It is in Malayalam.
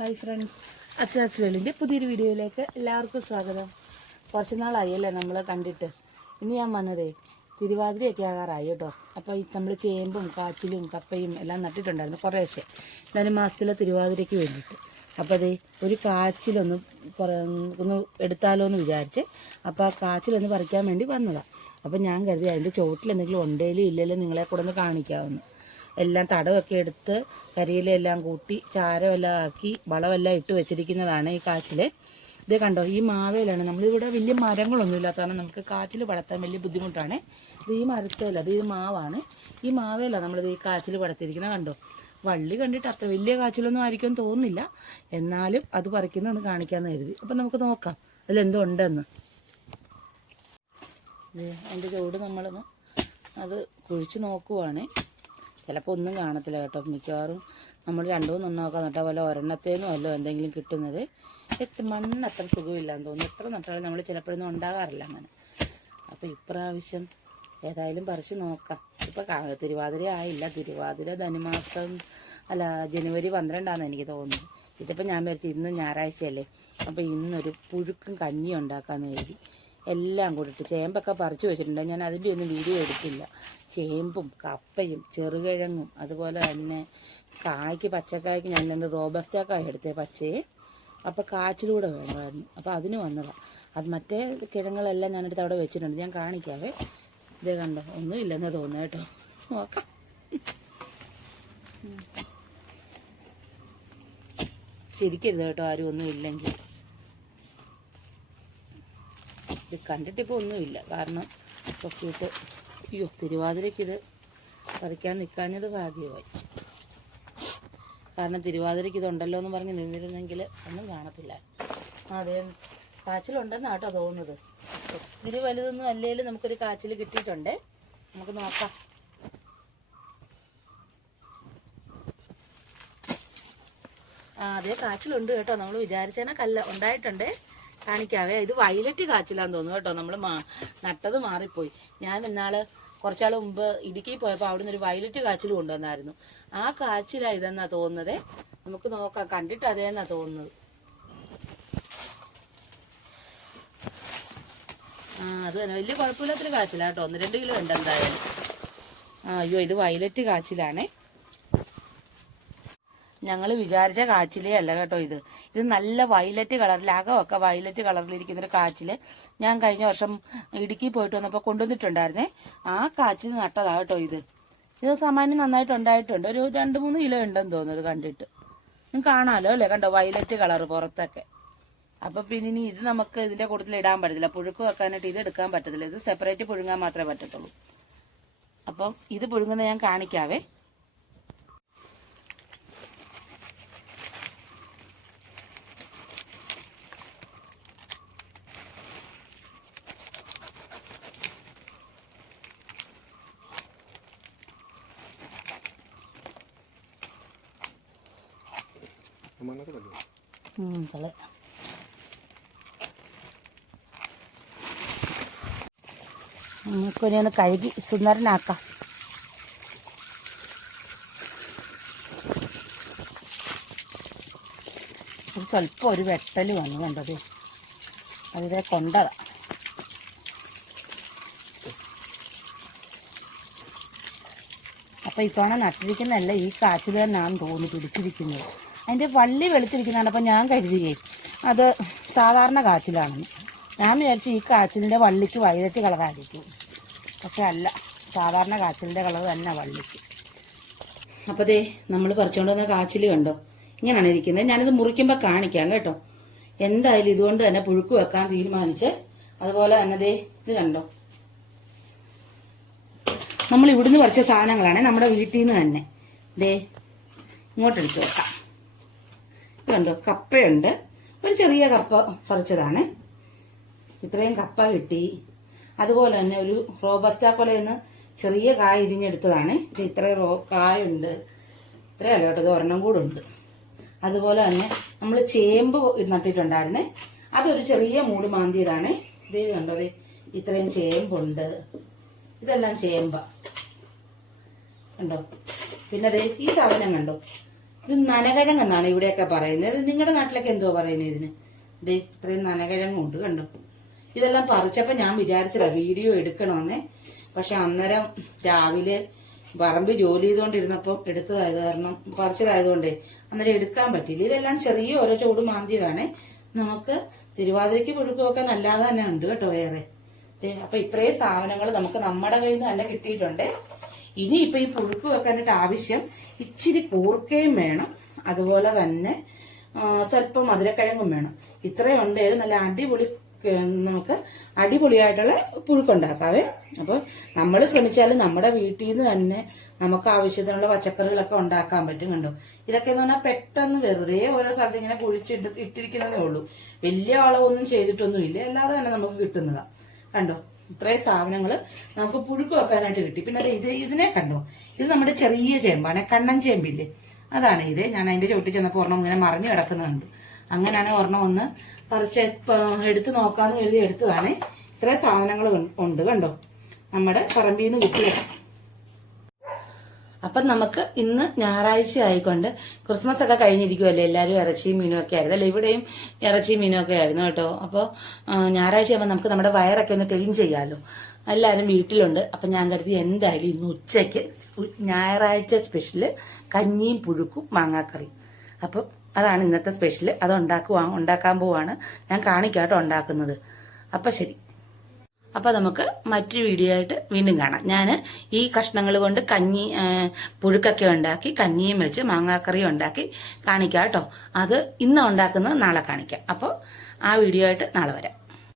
ഹായ് ഫ്രണ്ട്സ്, അസ്ലാസ് വേളിൻ്റെ പുതിയൊരു വീഡിയോയിലേക്ക് എല്ലാവർക്കും സ്വാഗതം. കുറച്ച് നാളായല്ലേ നമ്മൾ കണ്ടിട്ട്. ഇനി ഞാൻ വന്നതേ തിരുവാതിരയൊക്കെ ആകാറായി കേട്ടോ. അപ്പോൾ ഈ നമ്മൾ ചേമ്പും കാച്ചിലും കപ്പയും എല്ലാം നട്ടിട്ടുണ്ടായിരുന്നു കുറേശ്ശെ ധനുമാസത്തിലെ തിരുവാതിരയ്ക്ക് വേണ്ടിയിട്ട്. അപ്പോൾ അതേ ഒരു കാച്ചിലൊന്ന് ഒന്ന് എടുത്താലോ എന്ന് വിചാരിച്ച് അപ്പോൾ ആ കാച്ചിലൊന്ന് പറിക്കാൻ വേണ്ടി വന്നതാണ്. അപ്പോൾ ഞാൻ കരുതി അതിൻ്റെ ചോട്ടിൽ എന്തെങ്കിലും ഉണ്ടേലും ഇല്ലെങ്കിലും നിങ്ങളെ കൂടെ ഒന്ന് കാണിക്കാമെന്ന്. എല്ലാം തടവൊക്കെ എടുത്ത് കരിയിലെല്ലാം കൂട്ടി ചാരമെല്ലാം ആക്കി വളമെല്ലാം ഇട്ട് വെച്ചിരിക്കുന്നതാണ് ഈ കാച്ചിൽ. ഇത് കണ്ടോ, ഈ മാവേലാണ്. നമ്മളിവിടെ വലിയ മരങ്ങളൊന്നും ഇല്ലാത്തതാണ് നമുക്ക് കാച്ചിൽ വളർത്താൻ വലിയ ബുദ്ധിമുട്ടാണ്. ഇത് ഈ മരത്തേല, ഇത് മാവാണ്. ഈ മാവേലാണ് നമ്മളിത് ഈ കാച്ചിൽ വളർത്തിയിരിക്കുന്നത്. കണ്ടോ, വള്ളി കണ്ടിട്ട് അത്ര വലിയ കാച്ചിലൊന്നും ആയിരിക്കും തോന്നുന്നില്ല, എന്നാലും അത് പറിക്കുന്നൊന്ന് കാണിക്കാമെന്ന് കരുതി. അപ്പം നമുക്ക് നോക്കാം അതിലെന്തോ ഉണ്ടെന്ന്. അതിൻ്റെ ചുവട് നമ്മളൊന്ന് അത് കുഴിച്ച് നോക്കുവാണ്. ചിലപ്പോൾ ഒന്നും കാണത്തില്ല കേട്ടോ. മിക്കവാറും നമ്മൾ രണ്ടു മൂന്നെണ്ണം നോക്കാൻ നട്ടാൽ പോലെ ഒരെണ്ണത്തേന്നും അല്ലോ എന്തെങ്കിലും കിട്ടുന്നത്. മണ്ണ് അത്ര സുഖമില്ലാന്ന് തോന്നുന്നു. എത്ര നട്ടാലും നമ്മൾ ചിലപ്പോഴൊന്നും ഉണ്ടാകാറില്ല അങ്ങനെ. അപ്പോൾ ഇപ്രാവശ്യം ഏതായാലും പറിച്ച് നോക്കാം. ഇപ്പോൾ തിരുവാതിര ആയില്ല. തിരുവാതിര ധനുമാസം അല്ല, ജനുവരി 12 എനിക്ക് തോന്നുന്നത്. ഇതിപ്പോൾ ഞാൻ വിചാരിച്ചു ഇന്ന് ഞായറാഴ്ചയല്ലേ, അപ്പോൾ ഇന്നൊരു പുഴുക്കും കഞ്ഞി ഉണ്ടാക്കാമെന്ന് കരുതി. എല്ലാം കൂടിയിട്ട് ചേമ്പൊക്കെ പറിച്ചു വെച്ചിട്ടുണ്ട്. ഞാൻ അതിൻ്റെ ഒന്നും വീഡിയോ എടുത്തില്ല. ചേമ്പും കപ്പയും ചെറുകിഴങ്ങും അതുപോലെ തന്നെ പച്ചക്കായ്ക്ക് ഞാൻ 2 റോബസ്റ്റാക്കായ എടുത്തേ പച്ചയെ. അപ്പോൾ കാച്ചിലൂടെ വേണമായിരുന്നു. അപ്പോൾ അതിന് വന്നതാണ്. അത് മറ്റേ കിഴങ്ങുകളെല്ലാം ഞാനെടുത്ത് അവിടെ വെച്ചിട്ടുണ്ട്. ഞാൻ കാണിക്കാവേ. ഇതേ കണ്ടോ, ഒന്നുമില്ലെന്ന് തോന്നുന്നു കേട്ടോ. നോക്കാം. ചിരിക്കരുത് കേട്ടോ ആരും ഒന്നും ഇല്ലെങ്കിൽ. ഇത് കണ്ടിട്ടിപ്പോൾ ഒന്നുമില്ല, കാരണം പൊക്കിയിട്ട് അയ്യോ തിരുവാതിരയ്ക്ക് ഇത് പറിക്കാൻ നിൽക്കാഞ്ഞത് ഭാഗ്യമായി. കാരണം തിരുവാതിരയ്ക്ക് ഇതുണ്ടല്ലോ എന്ന് പറഞ്ഞ് നിന്നിരുന്നെങ്കിൽ ഒന്നും കാണത്തില്ല. അതെ, കാച്ചിലുണ്ടെന്നാണ് കേട്ടോ തോന്നുന്നത്. ഒത്തിരി വലുതൊന്നും അല്ലെങ്കിലും നമുക്കൊരു കാച്ചിൽ കിട്ടിയിട്ടുണ്ട്. നമുക്ക് നോക്കാം. അതേ കാച്ചിലുണ്ട് കേട്ടോ. നമ്മൾ വിചാരിച്ചേനെ കല്ല ഉണ്ടായിട്ടുണ്ട്. കാണിക്കാവേ. ഇത് വയലറ്റ് കാച്ചിലാന്ന് തോന്നുന്നു കേട്ടോ. നമ്മൾ നട്ടത് മാറിപ്പോയി. ഞാൻ ഇന്നാള് കുറച്ചാൾ മുമ്പ് ഇടുക്കി പോയപ്പോൾ അവിടുന്ന് ഒരു വയലറ്റ് കാച്ചിൽ കൊണ്ടുവന്നായിരുന്നു. ആ കാച്ചിലാ ഇതെന്നാ തോന്നുന്നത്. നമുക്ക് നോക്കാം. കണ്ടിട്ട് അതേന്നാ തോന്നുന്നത്. അത് തന്നെ വലിയ കുഴപ്പമില്ലാത്തൊരു കാച്ചിലാ കേട്ടോ. 1-2 കിലോ ഉണ്ട് എന്തായാലും. അയ്യോ, ഇത് വയലറ്റ് കാച്ചിലാണേ. ഞങ്ങൾ വിചാരിച്ച കാച്ചിലേ അല്ല കേട്ടോ. ഇത് നല്ല വയലറ്റ് കളറിൽ, അകമൊക്കെ വയലറ്റ് കളറിലിരിക്കുന്നൊരു കാച്ചിൽ ഞാൻ കഴിഞ്ഞ വർഷം ഇടുക്കി പോയിട്ട് വന്നപ്പോൾ കൊണ്ടുവന്നിട്ടുണ്ടായിരുന്നേ. ആ കാച്ചിൽ നട്ടതാ കേട്ടോ. ഇത് സാമാന്യം നന്നായിട്ടുണ്ടായിട്ടുണ്ട്. ഒരു 2-3 കിലോ ഉണ്ടെന്ന് തോന്നുന്നത് കണ്ടിട്ട്. നിങ്ങൾക്ക് കാണാമല്ലോ അല്ലേ, കണ്ടോ വയലറ്റ് കളർ പുറത്തൊക്കെ. അപ്പം പിന്നെ ഇനി ഇത് നമുക്ക് ഇതിൻ്റെ കൂട്ടത്തിൽ ഇടാൻ പറ്റത്തില്ല. പുഴുക്ക് വെക്കാനായിട്ട് ഇത് എടുക്കാൻ പറ്റത്തില്ല. ഇത് സെപ്പറേറ്റ് പുഴുങ്ങാൻ മാത്രമേ പറ്റത്തുള്ളൂ. അപ്പം ഇത് പുഴുങ്ങുന്നത് ഞാൻ കാണിക്കാവേ. നമുക്കൊന്ന് കഴുകി സുന്ദരനാക്കാം. സ്വല്പം ഒരു വെട്ടൽ വന്നു കണ്ടത്. അതിതേ കൊണ്ടതാ. അപ്പം ഇത്തവണ നട്ടിരിക്കുന്നതല്ല, ഈ കാച്ചിൽ തന്നെയാണെന്ന് തോന്നി പിടിച്ചിരിക്കുന്നത്. അതിൻ്റെ വള്ളി വെളുത്തിരിക്കുന്നതാണ്. അപ്പം ഞാൻ കരുതുകയെ അത് സാധാരണ കാച്ചിലാണെന്ന്. ഞാൻ വിചാരിച്ചു ഈ കാച്ചിലിൻ്റെ വള്ളിക്ക് വയലറ്റ് കളറായിരിക്കും. പക്ഷെ അല്ല, സാധാരണ കാച്ചിലിൻ്റെ കളർ തന്നെ വള്ളിക്ക്. അപ്പോൾ ദേ നമ്മൾ പറിച്ചുകൊണ്ട് വന്ന കാച്ചിൽ കണ്ടോ, ഇങ്ങനെയാണ് ഇരിക്കുന്നത്. ഞാനിത് മുറിക്കുമ്പോൾ കാണിക്കാം കേട്ടോ. എന്തായാലും ഇതുകൊണ്ട് തന്നെ പുഴുക്ക് വെക്കാൻ തീരുമാനിച്ച്. അതുപോലെ തന്നെ ദേ ഇത് കണ്ടോ, നമ്മൾ ഇവിടുന്ന് പറിച്ച സാധനങ്ങളാണ്, നമ്മുടെ വീട്ടിൽ നിന്ന് തന്നെ. ദേ ഇങ്ങോട്ടെടുത്ത് വെക്കാം. ഇത് കണ്ടോ, കപ്പയുണ്ട്. ഒരു ചെറിയ കപ്പ പറിച്ചതാണ്. ഇത്രയും കപ്പ കിട്ടി. അതുപോലെ തന്നെ ഒരു റോബസ്റ്റാ കൊലയെന്ന് ചെറിയ കായ ഇരിഞ്ഞെടുത്തതാണ്. ഇത് ഇത്രയും കായുണ്ട്. ഇത്രയല്ല കേട്ടോ, ഇത് ഒരെണ്ണം കൂടെ ഉണ്ട്. അതുപോലെ തന്നെ നമ്മൾ ചേമ്പ് നട്ടിട്ടുണ്ടായിരുന്നേ, അതൊരു ചെറിയ മൂട് മാന്തിയതാണ്. ഇത് കണ്ടോ, അതെ ഇത്രയും ചേമ്പുണ്ട്. ഇതെല്ലാം ചേമ്പ കണ്ടോ. പിന്നെ അതെ ഈ സാധനം കണ്ടോ, ഇത് നനകിഴങ്ങെന്നാണ് ഇവിടെയൊക്കെ പറയുന്നത്. നിങ്ങളുടെ നാട്ടിലൊക്കെ എന്തോ പറയുന്നത് ഇതിന്? ദേ ഇത്രയും നനകിഴങ്ങുണ്ട് കണ്ടോ. ഇതെല്ലാം പറിച്ചപ്പോൾ ഞാൻ വിചാരിച്ചതാ വീഡിയോ എടുക്കണമെന്നേ. പക്ഷെ അന്നേരം രാവിലെ പറമ്പ് ജോലി ചെയ്തുകൊണ്ടിരുന്നപ്പം എടുത്തതായത് കാരണം പറിച്ചതായതുകൊണ്ടേ അന്നേരം എടുക്കാൻ പറ്റില്ല. ഇതെല്ലാം ചെറിയ ഓരോ ചോട് മാന്തിയതാണ്. നമുക്ക് തിരുവാതിരയ്ക്ക് പുഴുക്കുമൊക്കെ നല്ലാതെ തന്നെ ഉണ്ട് കേട്ടോ വേറെ. അപ്പൊ ഇത്രയും സാധനങ്ങൾ നമുക്ക് നമ്മുടെ കയ്യിൽ നിന്ന് തന്നെ കിട്ടിയിട്ടുണ്ട്. ഇനി ഇപ്പൊ ഈ പുഴുക്ക് വെക്കാനായിട്ട് ആവശ്യം ഇച്ചിരി കൂർക്കയും വേണം, അതുപോലെ തന്നെ സ്വല്പം മധുരക്കിഴങ്ങും വേണം. ഇത്രയും ഉണ്ടെങ്കിൽ നല്ല അടിപൊളി നമുക്ക് അടിപൊളിയായിട്ടുള്ള പുഴുക്കുണ്ടാക്കാവേ. അപ്പോൾ നമ്മൾ ശ്രമിച്ചാൽ നമ്മുടെ വീട്ടിൽ നിന്ന് തന്നെ നമുക്ക് ആവശ്യത്തിനുള്ള പച്ചക്കറികളൊക്കെ ഉണ്ടാക്കാൻ പറ്റും. കണ്ടോ, ഇതൊക്കെ എന്ന് പറഞ്ഞാൽ പെട്ടെന്ന് വെറുതെ ഓരോ സ്ഥലത്ത് ഇങ്ങനെ ഇട്ടിരിക്കുന്നതേ ഉള്ളൂ. വലിയ അളവൊന്നും ചെയ്തിട്ടൊന്നുമില്ല, അല്ലാതെ തന്നെ നമുക്ക് കിട്ടുന്നതാ. കണ്ടോ, ഇത്രയും സാധനങ്ങൾ നമുക്ക് പുഴുക്ക് വെക്കാനായിട്ട് കിട്ടി. പിന്നെ അത് ഇതിനെ കണ്ടോ, ഇത് നമ്മുടെ ചെറിയ ചേമ്പാണ്, കണ്ണൻ ചേമ്പില്ലേ, അതാണ് ഇത്. ഞാൻ അതിന്റെ ചുവട്ടിൽ ചെന്നപ്പോൾ ഒരെണ്ണം ഇങ്ങനെ മറിഞ്ഞു കിടക്കുന്നുണ്ട്. അങ്ങനെയാണ് ഒരെണ്ണം ഒന്ന് പറിച്ച് എടുത്ത് നോക്കാന്ന് എഴുതി എടുത്തതാണ്. ഇത്രയും സാധനങ്ങൾ ഉണ്ട് കണ്ടോ നമ്മുടെ പറമ്പിൽ നിന്ന് കിട്ടിയത്. അപ്പം നമുക്ക് ഇന്ന് ഞായറാഴ്ച ആയിക്കൊണ്ട് ക്രിസ്മസ് ഒക്കെ കഴിഞ്ഞിരിക്കുമല്ലേ, എല്ലാവരും ഇറച്ചിയും മീനും ഒക്കെ ആയിരുന്നു. അല്ല, ഇവിടെയും ഇറച്ചിയും മീനും ഒക്കെ ആയിരുന്നു കേട്ടോ. അപ്പോൾ ഞായറാഴ്ച ആകുമ്പോൾ നമുക്ക് നമ്മുടെ വയറൊക്കെ ഒന്ന് ക്ലീൻ ചെയ്യാമല്ലോ. എല്ലാവരും വീട്ടിലുണ്ട്. അപ്പം ഞാൻ കരുതി എന്തായാലും ഇന്ന് ഉച്ചയ്ക്ക് ഞായറാഴ്ച സ്പെഷ്യല് കഞ്ഞിയും പുഴുക്കും മാങ്ങാക്കറിയും. അപ്പം അതാണ് ഇന്നത്തെ സ്പെഷ്യൽ. അത് ഉണ്ടാക്കാൻ പോവാണ്. ഞാൻ കാണിക്കാം കേട്ടോ ഉണ്ടാക്കുന്നത്. അപ്പം ശരി, അപ്പം നമുക്ക് മറ്റൊരു വീഡിയോ ആയിട്ട് വീണ്ടും കാണാം. ഞാൻ ഈ കഷ്ണങ്ങൾ കൊണ്ട് പുഴുക്കൊക്കെ ഉണ്ടാക്കി കഞ്ഞിയും വെച്ച് മാങ്ങാക്കറിയും ഉണ്ടാക്കി കാണിക്കാം കേട്ടോ. അത് ഇന്ന് ഉണ്ടാക്കുന്നത് നാളെ കാണിക്കാം. അപ്പോൾ ആ വീഡിയോ ആയിട്ട് നാളെ വരാം.